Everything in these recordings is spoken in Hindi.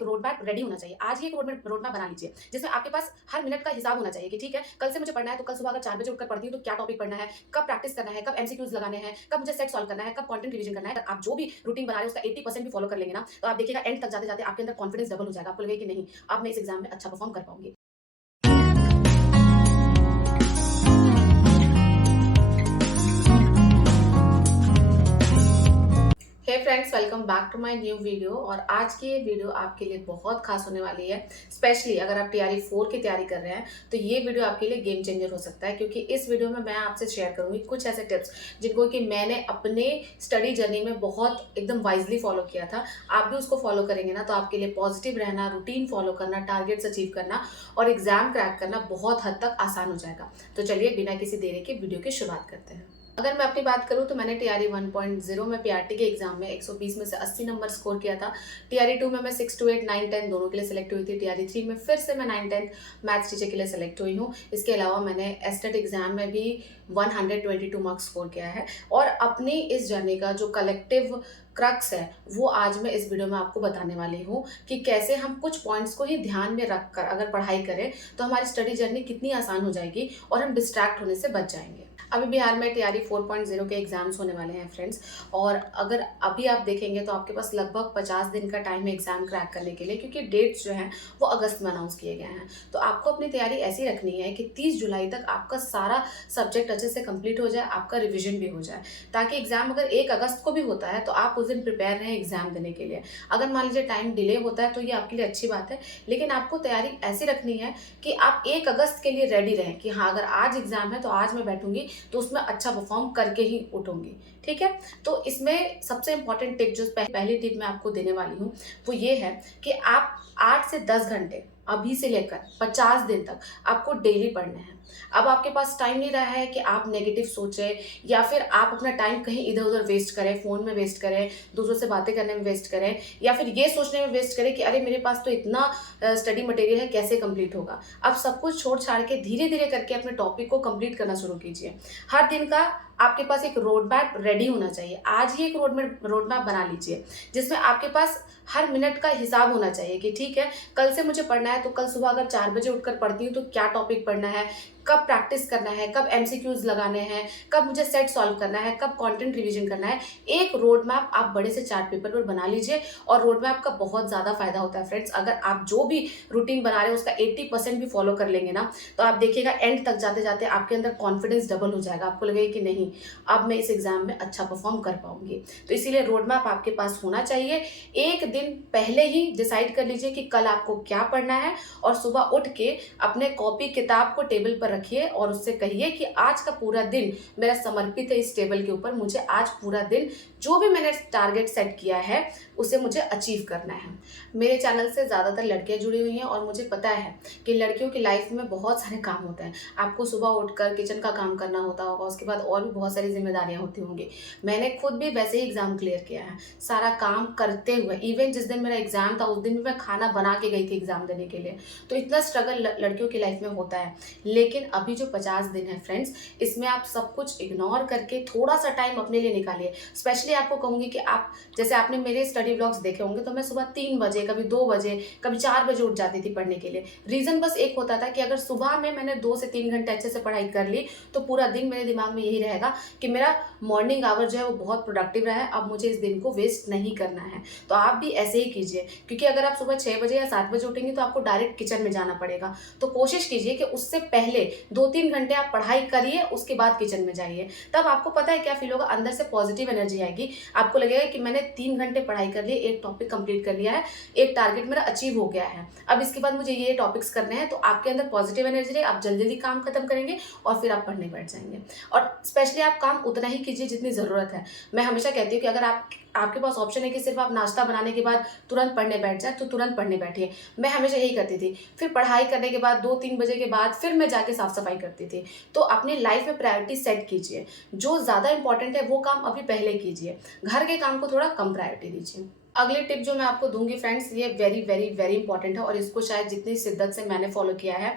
एक रोड मैप रेडी होना चाहिए। आज ही एक रोड मैप बना लीजिए, जिसमें आपके पास हर मिनट का हिसाब होना चाहिए कि ठीक है, कल से मुझे पढ़ना है तो कल सुबह अगर 4 बजे उठकर पढ़ती हूँ तो क्या टॉपिक पढ़ना है, कब प्रैक्टिस करना है, कब एमसीक्यूज लगाने हैं, कब मुझे सेट सॉल्व करना है, कब कंटेंट रिवीजन करना है। अगर आप जो भी रूटीन बना रहे हो उसका 80% भी फॉलो कर लेंगे ना, तो आप देखिएगा एंड तक जाते-जाते आपके अंदर कॉन्फिडेंस डबल हो जाएगा। आपको लगेगा कि नहीं, अब मैं इस एग्जाम में अच्छा परफॉर्म कर पाऊंगी। Hey friends, welcome back to my new video. और आज की ये वीडियो आपके लिए बहुत खास होने वाली है। स्पेशली अगर आप टीआरई 4 की तैयारी कर रहे हैं तो ये वीडियो आपके लिए गेम चेंजर हो सकता है, क्योंकि इस वीडियो में मैं आपसे शेयर करूंगी कुछ ऐसे टिप्स जिनको कि मैंने अपने स्टडी जर्नी में बहुत एकदम वाइजली फॉलो किया था। आप भी उसको फॉलो करेंगे ना तो आपके लिए पॉजिटिव रहना, रूटीन फॉलो करना, टारगेट्स अचीव करना और एग्जाम क्रैक करना बहुत हद तक आसान हो जाएगा। तो चलिए बिना किसी देरी के वीडियो की शुरुआत करते हैं। अगर मैं अपनी बात करूं तो मैंने टीआरई 1.0 में पीआरटी के एग्जाम में 120 में से 80 नंबर स्कोर किया था। टीआरई 2 में मैं 6 to 8, 9, 10 दोनों के लिए सिलेक्ट हुई थी। टीआरई 3 में फिर से मैं 9, 10 मैथ्स टीचर के लिए सिलेक्ट हुई हूँ। इसके अलावा मैंने एस्टेट एग्जाम में भी 122 मार्क्स स्कोर किया है। और अपनी इस जर्नी का जो कलेक्टिव क्रक्स है वो आज मैं इस वीडियो में आपको बताने वाली हूँ कि कैसे हम कुछ पॉइंट्स को ही ध्यान में रखकर अगर पढ़ाई करें तो हमारी स्टडी जर्नी कितनी आसान हो जाएगी और हम डिस्ट्रैक्ट होने से बच जाएंगे। अभी बिहार में टीआरई 4.0 के एग्जाम्स होने वाले हैं फ्रेंड्स, और अगर अभी आप देखेंगे तो आपके पास लगभग 50 दिन का टाइम है एग्जाम क्रैक करने के लिए, क्योंकि डेट्स जो हैं वो अगस्त में अनाउंस किए गए हैं। तो आपको अपनी तैयारी ऐसी रखनी है कि 30 जुलाई तक आपका सारा सब्जेक्ट अच्छे से कंप्लीट हो जाए, आपका रिविजन भी हो जाए, ताकि एग्जाम अगर 1 अगस्त को भी होता है तो आप उस दिन प्रिपेयर रहें एग्जाम देने के लिए। अगर मान लीजिए टाइम डिले होता है तो ये आपके लिए अच्छी बात है, लेकिन आपको तैयारी ऐसी रखनी है कि आप 1 अगस्त के लिए रेडी रहें कि हाँ, अगर आज एग्जाम है तो आज मैं बैठूंगी तो उसमें अच्छा परफॉर्म करके ही उठूंगी। ठीक है, तो इसमें सबसे इंपॉर्टेंट टिप जो पहली टिप मैं आपको देने वाली हूँ वो ये है कि आप 8 से 10 घंटे अभी से लेकर 50 दिन तक आपको डेली पढ़ना है। अब आपके पास टाइम नहीं रहा है कि आप नेगेटिव सोचें या फिर आप अपना टाइम कहीं इधर उधर वेस्ट करें, फोन में वेस्ट करें, दूसरों से बातें करने में वेस्ट करें, या फिर ये सोचने में वेस्ट करें कि अरे मेरे पास तो इतना स्टडी मटेरियल है, कैसे कंप्लीट होगा। अब सब कुछ छोड़ छाड़ के धीरे धीरे करके अपने टॉपिक को कंप्लीट करना शुरू कीजिए। हर दिन का आपके पास एक रोड मैप रेडी होना चाहिए। आज ही एक रोड मैप बना लीजिए, जिसमें आपके पास हर मिनट का हिसाब होना चाहिए कि ठीक है, कल से मुझे पढ़ना है तो कल सुबह अगर 4 बजे उठकर पढ़ती हूँ तो क्या टॉपिक पढ़ना है, कब प्रैक्टिस करना है, कब एमसीक्यूज लगाने हैं, कब मुझे सेट सॉल्व करना है, कब कंटेंट रिवीजन करना है। एक रोड मैप आप बड़े से चार्ट पेपर पर बना लीजिए। और रोड मैप का बहुत ज़्यादा फायदा होता है फ्रेंड्स। अगर आप जो भी रूटीन बना रहे हो उसका 80% भी फॉलो कर लेंगे ना, तो आप देखिएगा एंड तक जाते जाते आपके अंदर कॉन्फिडेंस डबल हो जाएगा। आपको लगेगा कि नहीं, अब मैं इस एग्जाम में अच्छा परफॉर्म कर पाऊंगी। तो इसीलिए रोड मैप आपके पास होना चाहिए। एक दिन पहले ही डिसाइड कर लीजिए कि कल आपको क्या पढ़ना है, और सुबह उठ के अपने कॉपी किताब को टेबल पर रखिए और उससे कहिए कि आज का पूरा दिन मेरा समर्पित है इस टेबल के ऊपर। मुझे आज पूरा दिन जो भी मैंने टारगेट सेट किया है उसे मुझे अचीव करना है। मेरे चैनल से ज़्यादातर लड़कियां जुड़ी हुई हैं और मुझे पता है कि लड़कियों की लाइफ में बहुत सारे काम होते हैं। आपको सुबह उठकर किचन का काम करना होता होगा, उसके बाद और भी बहुत सारी जिम्मेदारियां होती होंगी। मैंने खुद भी वैसे ही एग्जाम क्लियर किया है, सारा काम करते हुए। इवन जिस दिन मेरा एग्जाम था उस दिन भी मैं खाना बना के गई थी एग्जाम देने के लिए। तो इतना स्ट्रगल लड़कियों की लाइफ में होता है। लेकिन अभी जो 50 दिन है फ्रेंड्स, इसमें आप सब कुछ इग्नोर करके थोड़ा सा टाइम अपने लिए निकालिए। स्पेशली आपको कहूंगी कि आप जैसे आपने मेरे स्टडी व्लॉग्स देखे होंगे तो मैं सुबह 3 बजे, कभी 2 बजे, कभी 4 बजे उठ जाती थी पढ़ने के लिए। रीजन बस एक होता था कि अगर सुबह में मैंने 2 से 3 घंटे अच्छे से पढ़ाई कर ली तो पूरा दिन मेरे दिमाग में यही रहेगा कि मेरा मॉर्निंग आवर जो है वो बहुत प्रोडक्टिव रहा है, अब मुझे इस दिन को वेस्ट नहीं करना है। तो आप भी ऐसे ही कीजिए, क्योंकि अगर आप सुबह 6 बजे या 7 बजे उठेंगे तो आपको डायरेक्ट किचन में जाना पड़ेगा। तो कोशिश कीजिए कि उससे पहले 2-3 घंटे आप पढ़ाई करिए, उसके बाद किचन में जाइए। तब आपको पता है क्या फील होगा, अंदर से पॉजिटिव एनर्जी आएगी। आपको लगेगा कि मैंने 3 घंटे पढ़ाई कर ली, एक टॉपिक कंप्लीट कर लिया है, एक टारगेट मेरा अचीव हो गया है, अब इसके बाद मुझे ये टॉपिक्स करने हैं। तो आपके अंदर पॉजिटिव एनर्जी रहे, आप जल्दी जल्दी काम खत्म करेंगे और फिर आप पढ़ने बैठ जाएंगे। और स्पेशली आप काम उतना ही कीजिए जितनी ज़रूरत है। मैं हमेशा कहती हूँ कि अगर आपके पास ऑप्शन है कि सिर्फ आप नाश्ता बनाने के बाद तुरंत पढ़ने बैठ जाए तो तुरंत पढ़ने बैठिए। मैं हमेशा यही करती थी। फिर पढ़ाई करने के बाद 2-3 बजे के बाद फिर मैं जाके साफ सफाई करती थी। तो अपनी लाइफ में प्रायोरिटी सेट कीजिए। जो ज़्यादा इंपॉर्टेंट है वो काम अभी पहले कीजिए, घर के काम को थोड़ा कम प्रायोरिटी दीजिए। अगली टिप जो मैं आपको दूँगी फ्रेंड्स, ये वेरी, वेरी, वेरी इंपॉर्टेंट है और इसको शायद जितनी शिद्दत से मैंने फ़ॉलो किया है,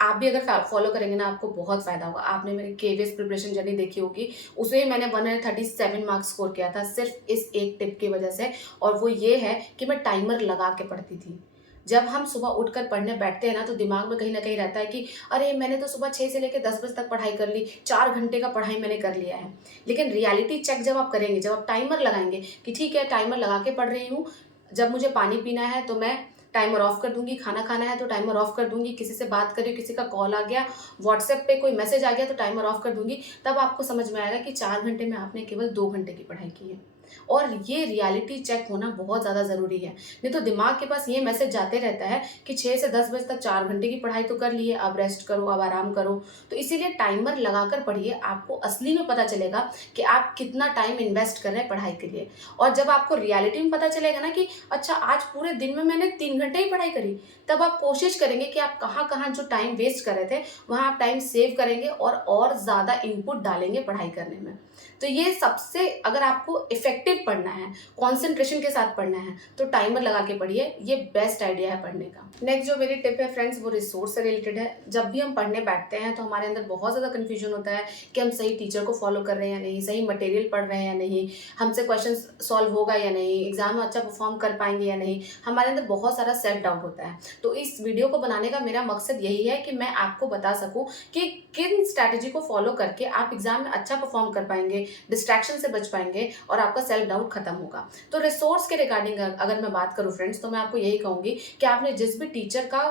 आप भी अगर फ़ॉलो करेंगे ना, आपको बहुत फ़ायदा होगा। आपने मेरी केवीएस प्रिपरेशन जर्नी देखी होगी, उसमें मैंने 137 मार्क्स स्कोर किया था सिर्फ़ इस एक टिप की वजह से, और वो ये है कि मैं टाइमर लगा के पढ़ती थी। जब हम सुबह उठकर पढ़ने बैठते हैं ना, तो दिमाग में कहीं न कहीं रहता है कि अरे! मैंने तो सुबह 6 से लेके 10 बजे तक पढ़ाई कर ली, 4 घंटे का पढ़ाई मैंने कर लिया है। लेकिन रियलिटी चेक जब आप करेंगे, जब आप टाइमर लगाएँगे कि ठीक है, टाइमर लगा के पढ़ रही हूँ, जब मुझे पानी पीना है तो मैं टाइमर ऑफ कर दूँगी, खाना खाना है तो टाइमर ऑफ कर दूँगी, किसी से बात कर रही हूँ, किसी का कॉल आ गया, व्हाट्सएप पे कोई मैसेज आ गया तो टाइमर ऑफ कर दूँगी। तब आपको समझ में आएगा कि 4 घंटे में आपने केवल 2 घंटे की पढ़ाई की है। और ये रियलिटी चेक होना बहुत ज़्यादा ज़रूरी है। नहीं तो दिमाग के पास ये मैसेज जाते रहता है कि 6 से 10 बजे तक 4 घंटे की पढ़ाई तो कर ली है, अब रेस्ट करो, अब आराम करो। तो इसीलिए टाइमर लगाकर पढ़िए, आपको असली में पता चलेगा कि आप कितना टाइम इन्वेस्ट कर रहे हैं पढ़ाई के लिए। और जब आपको रियलिटी में पता चलेगा ना कि अच्छा, आज पूरे दिन में मैंने 3 घंटे ही पढ़ाई करी, तब आप कोशिश करेंगे कि आप कहाँ-कहाँ जो टाइम वेस्ट कर रहे थे, वहाँ आप टाइम सेव करेंगे और ज़्यादा इनपुट डालेंगे पढ़ाई करने में। तो ये सबसे, अगर आपको इफ़ेक्टिव पढ़ना है, कंसंट्रेशन के साथ पढ़ना है, तो टाइमर लगा के पढ़िए, ये बेस्ट आइडिया है पढ़ने का। नेक्स्ट जो मेरी टिप है फ्रेंड्स, वो रिसोर्स से रिलेटेड है। जब भी हम पढ़ने बैठते हैं तो हमारे अंदर बहुत ज़्यादा कन्फ्यूजन होता है कि हम सही टीचर को फॉलो कर रहे हैं या नहीं, सही मटेरियल पढ़ रहे हैं या नहीं, हमसे क्वेश्चन सॉल्व होगा या नहीं, एग्जाम में अच्छा परफॉर्म कर पाएंगे या नहीं। हमारे अंदर बहुत सारा सेल्फ डाउट होता है। तो इस वीडियो को बनाने का मेरा मकसद यही है कि मैं आपको बता सकूँ कि किन स्ट्रैटेजी को फॉलो करके आप एग्जाम में अच्छा परफॉर्म कर पाएंगे, डिस्ट्रैक्शन से बच पाएंगे और आपका सेल्फ डाउट खत्म होगा। तो रिसोर्स के रिगार्डिंग अगर मैं बात करूं फ्रेंड्स, तो मैं आपको यही कहूंगी कि आपने जिस भी टीचर का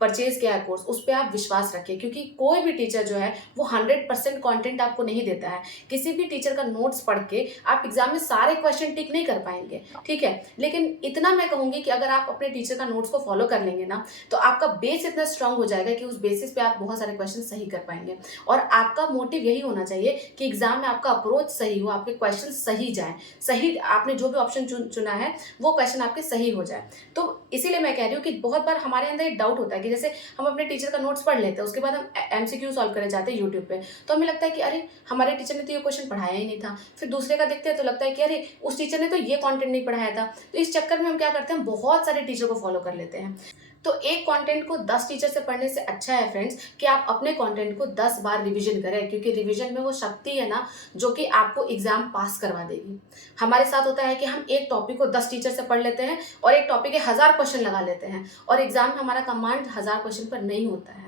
परचेज किया है कोर्स, उस पर आप विश्वास रखिए, क्योंकि कोई भी टीचर जो है वो 100% कंटेंट आपको नहीं देता है। किसी भी टीचर का नोट्स पढ़ के आप एग्जाम में सारे क्वेश्चन टिक नहीं कर पाएंगे, ठीक है। लेकिन इतना मैं कहूंगी कि अगर आप अपने टीचर का नोट्स को फॉलो कर लेंगे ना, तो आपका बेस इतना स्ट्रांग हो जाएगा कि उस बेसिस पे आप बहुत सारे क्वेश्चन सही कर पाएंगे। और आपका मोटिव यही होना चाहिए कि एग्जाम में आपका अप्रोच सही हो, आपके क्वेश्चन सही जाए, सही आपने जो भी ऑप्शन चुना है वो क्वेश्चन आपके सही हो जाए। तो इसीलिए मैं कह रही हूँ कि बहुत बार हमारे अंदर एक डाउट होता है कि जैसे हम अपने टीचर का नोट्स पढ़ लेते हैं, उसके बाद हम एमसीक्यू सॉल्व करने जाते हैं यूट्यूब पे, तो हमें लगता है कि अरे, हमारे टीचर ने तो ये क्वेश्चन पढ़ाया ही नहीं था। फिर दूसरे का देखते हैं तो लगता है कि अरे, उस टीचर ने तो ये कंटेंट नहीं पढ़ाया था। तो इस चक्कर में हम क्या करते हैं, बहुत सारे टीचर को फॉलो कर लेते हैं। तो एक कंटेंट को 10 टीचर से पढ़ने से अच्छा है फ्रेंड्स कि आप अपने कंटेंट को 10 बार रिवीजन करें, क्योंकि रिवीजन में वो शक्ति है ना जो कि आपको एग्जाम पास करवा देगी। हमारे साथ होता है कि हम एक टॉपिक को 10 टीचर से पढ़ लेते हैं और एक टॉपिक के 1000 क्वेश्चन लगा लेते हैं, और एग्जाम में हमारा कमांड 1000 क्वेश्चन पर नहीं होता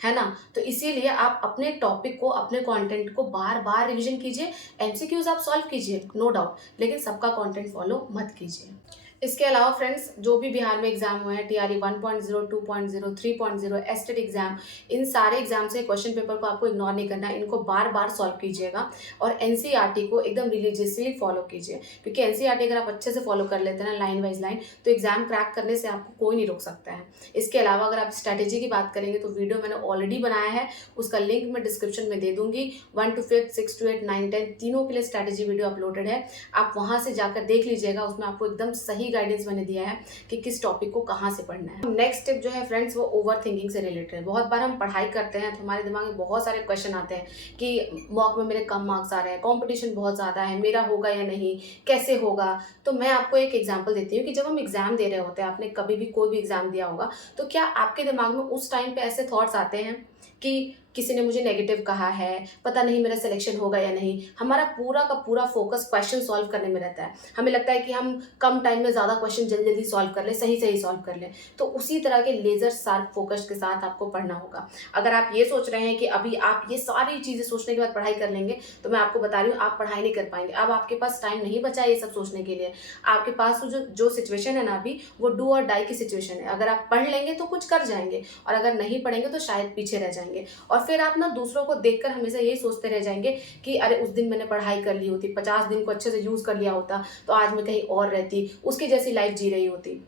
है ना। तो इसीलिए आप अपने टॉपिक को, अपने कंटेंट को बार बार रिवीजन कीजिए। एमसीक्यूज आप सॉल्व कीजिए, नो डाउट, लेकिन सबका कंटेंट फॉलो मत कीजिए। इसके अलावा फ्रेंड्स, जो भी बिहार में एग्जाम हुए हैं, टीआरई 1.0, 2.0, 3.0, एस्टेट एग्जाम, इन सारे एग्जाम से क्वेश्चन पेपर को आपको इग्नोर नहीं करना है, इनको बार बार सॉल्व कीजिएगा और एनसीईआरटी को एकदम रिलीजियसली फॉलो कीजिए, क्योंकि एनसीईआरटी अगर आप अच्छे से फॉलो कर लेते हैं ना, लाइन वाइज लाइन, तो एग्जाम क्रैक करने से आपको कोई नहीं रोक सकता है। इसके अलावा अगर आप स्ट्रैटेजी की बात करेंगे तो वीडियो मैंने ऑलरेडी बनाया है, उसका लिंक मैं डिस्क्रिप्शन में दे दूंगी। 1 to 5, 6 to 8, 9, 10 तीनों के लिए स्ट्रैटेजी वीडियो अपलोडेड है, आप वहां से जाकर देख लीजिएगा। उसमें आपको एकदम सही गाइडेंस मैंने दिया है कि किस टॉपिक को कहां से पढ़ना है। नेक्स्ट टिप जो है फ्रेंड्स, वो ओवर थिंकिंग से रिलेटेड है। बहुत बार हम पढ़ाई करते हैं तो हमारे दिमाग में बहुत सारे क्वेश्चन आते हैं कि मॉक में मेरे कम मार्क्स आ रहे हैं, कंपटीशन बहुत ज़्यादा है, मेरा होगा या नहीं, कैसे होगा। तो मैं आपको एक एग्जाम्पल देती हूँ कि जब हम एग्जाम दे रहे होते हैं, आपने कभी भी कोई भी एग्जाम दिया होगा, तो क्या आपके दिमाग में उस टाइम पे ऐसे थॉट्स आते हैं कि किसी ने मुझे नेगेटिव कहा है, पता नहीं मेरा सिलेक्शन होगा या नहीं। हमारा पूरा का पूरा फोकस क्वेश्चन सॉल्व करने में रहता है। हमें लगता है कि हम कम टाइम में ज़्यादा क्वेश्चन जल्दी जल्दी सॉल्व कर ले, सही सही सॉल्व कर ले। तो उसी तरह के लेजर शार्प फोकस के साथ आपको पढ़ना होगा। अगर आप ये सोच रहे हैं कि अभी आप ये सारी चीज़ें सोचने के बाद पढ़ाई कर लेंगे, तो मैं आपको बता रही हूँ, आप पढ़ाई नहीं कर पाएंगे। अब आपके पास टाइम नहीं बचा है ये सब सोचने के लिए। आपके पास जो सिचुएशन है ना अभी, वो डू और डाई की सिचुएशन है। अगर आप पढ़ लेंगे तो कुछ कर जाएंगे, और अगर नहीं पढ़ेंगे तो शायद पीछे रह जाएंगे। और फिर आप ना दूसरों को देखकर हमेशा यही सोचते रह जाएंगे कि अरे, उस दिन मैंने पढ़ाई कर ली होती, 50 दिन को अच्छे से यूज कर लिया होता, तो आज मैं कहीं और रहती, उसकी जैसी लाइफ जी रही होती।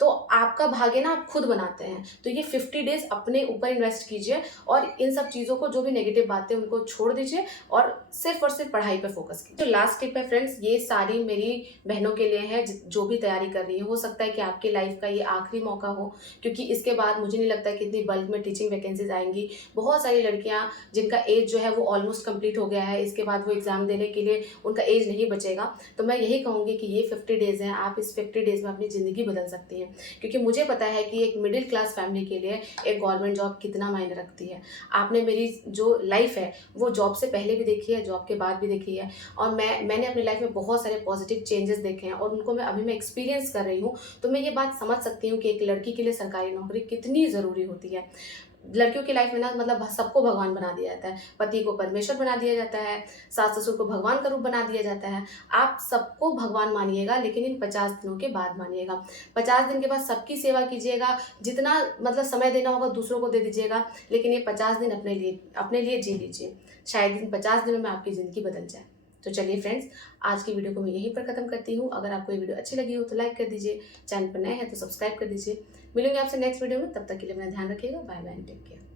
तो आपका भाग्य ना आप खुद बनाते हैं। तो ये 50 डेज़ अपने ऊपर इन्वेस्ट कीजिए और इन सब चीज़ों को, जो भी नेगेटिव बातें उनको छोड़ दीजिए और सिर्फ़ और सिर्फ़ पढ़ाई पे फ़ोकस कीजिए। जो लास्ट टिप है फ्रेंड्स, ये सारी मेरी बहनों के लिए है जो भी तैयारी कर रही हैं। हो सकता है कि आपकी लाइफ़ का ये आखिरी मौका हो, क्योंकि इसके बाद मुझे नहीं लगता कि इतनी बल्क में टीचिंग वैकेंसीज़ आएँगी। बहुत सारी लड़कियाँ जिनका एज जो है वो ऑलमोस्ट कंप्लीट हो गया है, इसके बाद वो एग्ज़ाम देने के लिए उनका एज नहीं बचेगा। तो मैं यही कहूँगी कि ये 50 डेज़ हैं, आप इस 50 डेज़ में अपनी ज़िंदगी बदल सकती हैं। क्योंकि मुझे पता है कि एक मिडिल क्लास फैमिली के लिए एक गवर्नमेंट जॉब कितना मायने रखती है। आपने मेरी जो लाइफ़ है वो जॉब से पहले भी देखी है, जॉब के बाद भी देखी है, और मैंने अपनी लाइफ़ में बहुत सारे पॉजिटिव चेंजेस देखे हैं और उनको मैं एक्सपीरियंस कर रही हूँ। तो मैं ये बात समझ सकती हूँ कि एक लड़की के लिए सरकारी नौकरी कितनी ज़रूरी होती है। लड़कियों की लाइफ में ना मतलब सबको भगवान बना दिया जाता है, पति को परमेश्वर बना दिया जाता है, सास-ससुर को भगवान का रूप बना दिया जाता है। आप सबको भगवान मानिएगा, लेकिन इन 50 दिनों के बाद मानिएगा। 50 दिन के बाद सबकी सेवा कीजिएगा, जितना मतलब समय देना होगा दूसरों को दे दीजिएगा, लेकिन ये 50 दिन अपने लिए जी लीजिए। शायद इन 50 दिनों में आपकी ज़िंदगी बदल जाए। तो चलिए फ्रेंड्स, आज की वीडियो को मैं यहीं पर ख़त्म करती हूँ। अगर आपको ये वीडियो अच्छी लगी हो तो लाइक कर दीजिए, चैनल पर नए हैं तो सब्सक्राइब कर दीजिए। मिलेंगे आपसे नेक्स्ट वीडियो में, तब तक के लिए अपना ध्यान रखिएगा। Bye bye and take care.